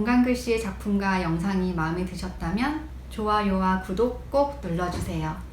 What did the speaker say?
공간 글씨의 작품과 영상이 마음에 드셨다면 좋아요와 구독 꼭 눌러주세요.